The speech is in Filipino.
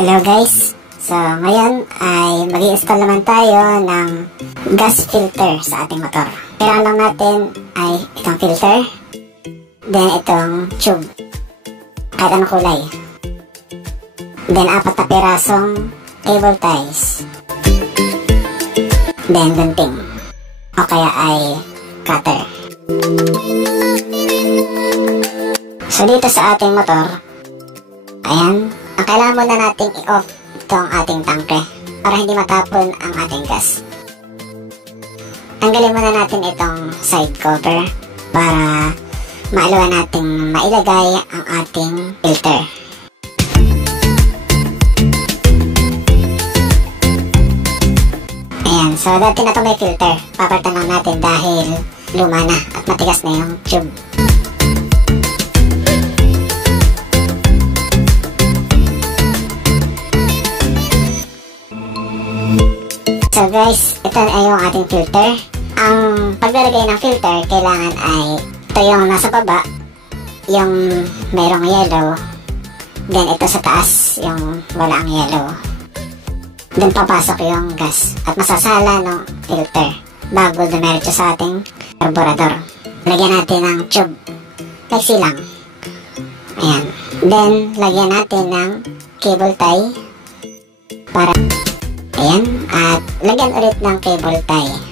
Hello guys! So ngayon ay mag-i-install naman tayo ng gas filter sa ating motor. Kailangan lang natin ay itong filter, then itong tube, kahit anong kulay, then 4 na pirasong cable ties, then gunting, o kaya ay cutter. So dito sa ating motor, ayan, ang kailangan muna natin i-off itong ating tangke para hindi matapon ang ating gas. Tanggalin muna natin itong side cover para maaluan natin mailagay ang ating filter. Ayan, so dati na ito may filter. Papalitan lang natin dahil luma na at matigas na yung tube. So guys, ito ay yung ating filter. Ang paglalagay ng filter, kailangan ay ito yung nasa baba, yung mayroong yellow, then ito sa taas, yung wala ang yellow. Then papasok yung gas at masasala ng filter bago dumiretso sa ating carburetor. Lagyan natin ng tube, flexi lang. Ayan. Then lagyan natin ng cable tie para ayan, at lagyan ulit ng cable tie.